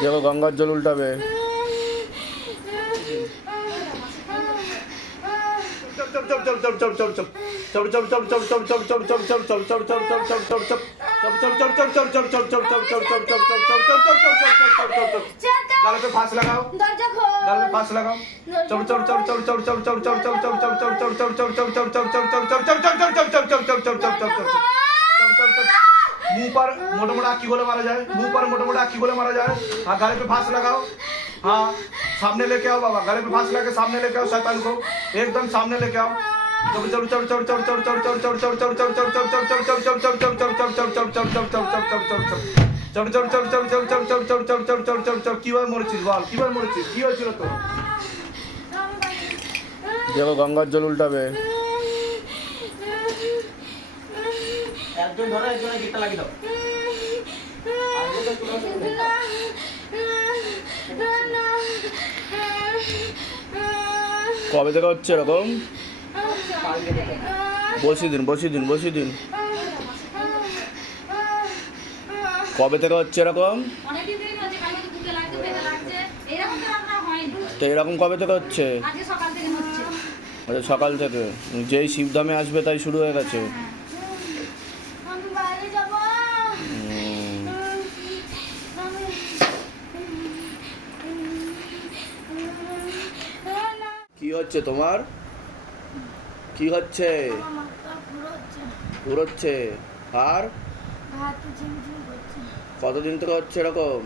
দেখো গঙ্গার জল উল্টাবে मुंह पर मोटा मोटा आखी गोले मारा जाए मुंह पर मोटा मोटा आखी गोले मारा जाए हाँ गले पे फांस लगाओ हाँ सामने लेके आओ बाबा गले पे फांस लगा के सामने लेके आओ शैतान को एकदम सामने लेके आओ দেখো গঙ্গার জল উল্টাবে ধরো একজনে গিটটা লাগিয়ে দাও। কবে থেকে হচ্ছে এরকম? বসিয়ে দিন বসিয়ে দিন বসিয়ে দিন। কবে থেকে হচ্ছে এরকম? তো এরকম কবে থেকে হচ্ছে? আচ্ছা, সকাল থেকে। যেই শিবধামে আসবে তাই শুরু হয়ে গেছে। হচ্ছে তোমার? কি হচ্ছে? ঘুরোচ্ছে। আর? কতদিন থেকে হচ্ছে এরকম?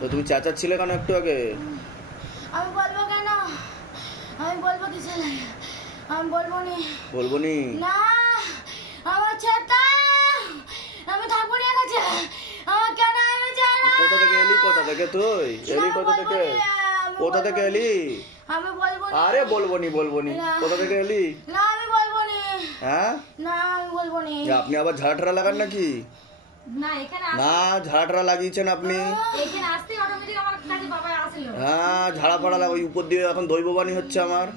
তো তুমি ছিলে কেন একটু আগে? আমি বলব কেন? আমি বলব কি ছেলে আমি বলব নি। বলব নি? না। আমার ছেতা আমি থাকব না কাছে আমার কেন আমি জানা কোথা থেকে এলি? কোথা থেকে তুই? এলি কোথা থেকে? কোথা থেকে এলি? আমি বলব আরে বলব নি বলব নি। কোথা থেকে এলি? না আমি বলব নি। হ্যাঁ? না আমি বলব নি। আপনি আবার ঝাড়াটা লাগান নাকি? না ঝাড়া লাগিয়েছেন আপনি। হ্যাঁ ঝাড়া ফাড়া লাগা ওই উপর দিয়ে এখন দৈববাণী হচ্ছে আমার।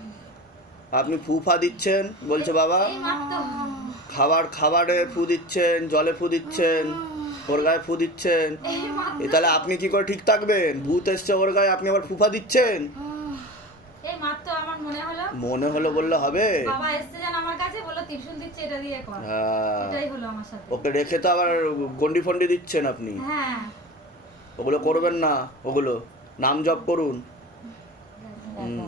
আপনি ফুফা দিচ্ছেন বলছে বাবা। খাবার খাবারে ফু দিচ্ছেন জলে ফু দিচ্ছেন। ওর গায়ে ফু দিচ্ছেন? এ তাহলে আপনি কি করে ঠিক থাকবেন? ভূত এসছে ওর গায়ে আপনি আবার ফুফা দিচ্ছেন? মনে হলো। বললে হবে। হ্যাঁ। ওকে রেখে তো আবার গন্ডি ফন্ডি দিচ্ছেন আপনি। ওগুলো করবেন না ওগুলো। নাম জপ করুন। হুম।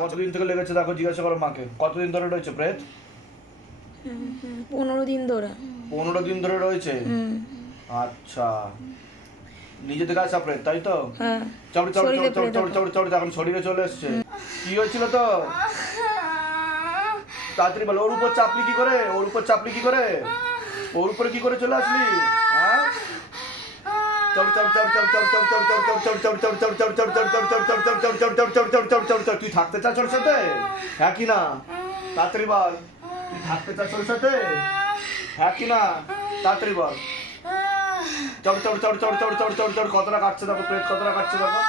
কতদিন থেকে লেগেছে দেখো জিজ্ঞাসা করো মাকে। কতদিন ধরে রয়েছে প্রেত? পনেরো দিন ধরে। পনেরো দিন ধরে রয়েছে? আচ্ছা। নিজে থেকে আসা প্রেত তাই তো? চড় চড় চড় চড় চড় চড় এখন শরীরে চলে এসছে। কি হয়েছিল তো? তাড়াতাড়ি বলো ওর উপর চাপলি কি করে? ওর উপর চাপলি কি করে? ওর উপরে কি করে চলে আসলি? হ্যাঁ? তুই থাকতে চাস ওর সাথে হ্যাঁ কি না তাড়াতাড়ি বল তুই থাকতে চাস ওর সাথে হ্যাঁ কি না তাড়াতাড়ি বল চড় চড় চড় চড় চড় চড় চড় চড় কতটা কাটছে দেখো প্লেট কতটা কাটছে দেখো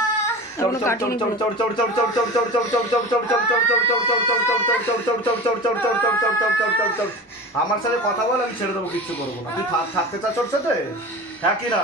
আমার সাথে কথা বল আমি ছেড়ে দেবো কিচ্ছু করব না তুই থাকতে চাস ওর সাথে হ্যাঁ কি না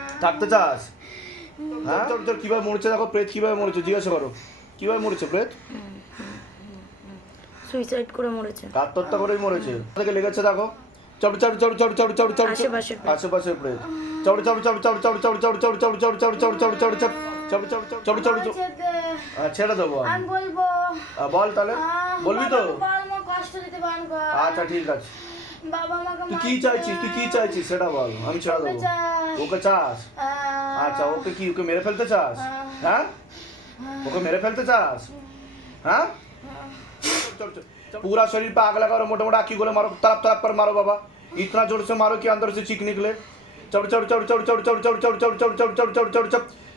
থাকতে চাস হ্যাঁ তোর তোর কীভাবে মরেছে দেখো প্রেত কীভাবে মরেছে জিজ্ঞাসা করো কীভাবে মরেছে প্রেত সুইসাইড করে মরেছে আত্মহত্যা করেই মরেছে তাকে লেগেছে দেখো চড় চড় চড় চড় চড় চড় চড় আশেপাশে প্রেত চড় চড় চড় চড় চড় চড় চড় চড় চড় চড় চড় চড় চড় চড় চড় চড় চড় চড় ছেড়ে দেবো আমি বল তাহলে বলবি তো আচ্ছা ঠিক আছে চড় চড় চড় চড় চড় চড় চড় চড় চড় চড় চড় চড় চড় চড় চড় চড় চড় চড় চড় চড় চড় চড় চেতা, গালে पे फांस लगाओ দরজা খোল गाले पे फांस लगाओ चढ़ चढ़ चढ़ चढ़ चढ़ चढ़ चढ़ चढ़ चढ़ चढ़ चढ़ चढ़ चढ़ चढ़ चढ़ चढ़ चढ़ चढ़ चढ़ चढ़ चढ़ चढ़ चढ़ चढ़ चढ़ चढ़ चढ़ चढ़ चढ़ चढ़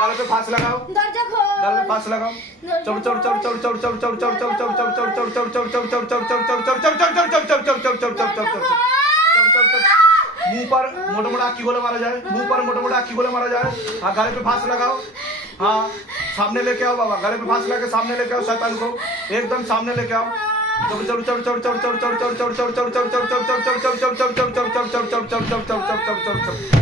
गले पे फांस लगाओ दर्जा खोल गले पे फांस लगाओ मुँह पर आखी गोले मारा जाए मुँह पर आखी गोले मारा जाए गले पे फांस लगाओ हाँ सामने लेके आओ बाबा गले पे फांस लगा के सामने लेके आओ शैतान को एकदम सामने लेके आओ चौड़ चौड़ चौड़ चौड़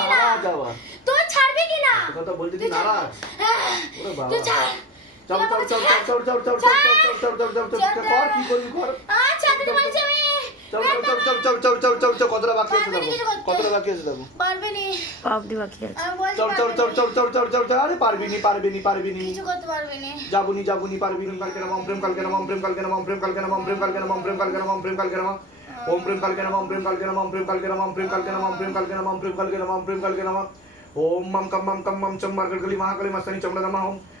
নারাজ আবার তুই ছাড়বি কি না কথা বলতে কি নারাজ ওরে বাবা তুই ছাড় চল চল চল চল চল চল চল চল চল চল চল চল চল কর কি করবি চল চল চল চল চল চল চল চল কতটা বাকি আছে দেখো কতটা বাকি আছে দেখো পারবি নি পাপ দি বাকি আছে আমি বলছি চল চল চল চল চল চল চল চল আরে পারবি নি পারবি নি পারবি নি কিছু করতে পারবি নি যাবুনি যাবুনি পারবি নি কালকে নাম প্রেম কালকে নাম প্রেম কালকে নাম প্রেম কালকে নাম প্রেম কালকে নাম প্রেম কালকে নাম প্রেম কালকে নাম ওম প্রেম কালকে নাম প্রেম কালকে নাম প্রেম কালকে নাম প্রেম কালকে নাম প্রেম কালকে নাম প্রেম কালকে নাম প্রেম কালকে নাম ओम मम कम मम कम मम चम मार्गल गली महाकाली मस्तनी चमड़ा नमा ओम ओम प्रेम कालके नम ओम प्रेम कालके नम ओम प्रेम कालके नम ओम प्रेम कालके नम ओम प्रेम कालके नम ओम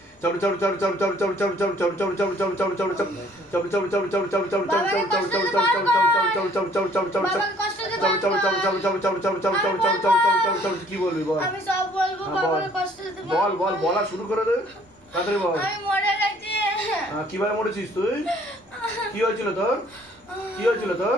কি বলবি বল বল বল বলা শুরু করে দে তাড়াতাড়ি বল কীভাবে মরেছিস তুই কি হয়েছিল তোর কি হয়েছিল তোর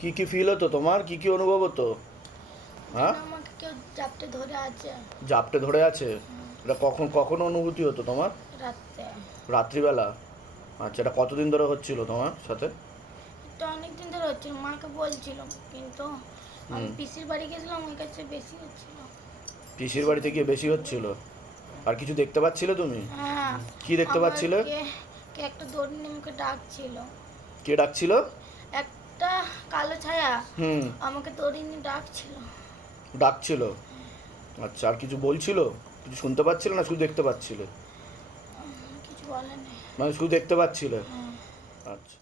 কি কি ফিল হতো তোমার কি কি অনুভব হতো হ্যাঁ আমাকে কেউ চাপটে ধরে আছে জাপটে ধরে আছে এটা কখন কখন অনুভূতি হতো তোমার রাত্রে রাত্রিবেলা আচ্ছা এটা কতদিন ধরে হচ্ছিল তোমার সাথে এটা অনেকদিন ধরে হচ্ছিল মাকে বলছিল কিন্তু আমি পিসির বাড়ি গেছিলাম ওই কাছে বেশি হচ্ছিল। পিসির বাড়িতে গিয়ে বেশি হচ্ছিল? আর কিছু দেখতে পাচ্ছিলে তুমি? হ্যাঁ কি দেখতে পাচ্ছিলে? কে একটা দড়ি নিয়ে আমাকে ডাকছিল। কে ডাকছিল? একটা কালো ছায়া হুম। আমাকে দড়ি নিয়ে ডাকছিল। ডাকছিল? আচ্ছা আর কিছু বলছিল? কিছু শুনতে পাচ্ছিলে না শুধু দেখতে পাচ্ছিলে? কিছু বলেনি মানে শুধু দেখতে পাচ্ছিলে? আচ্ছা।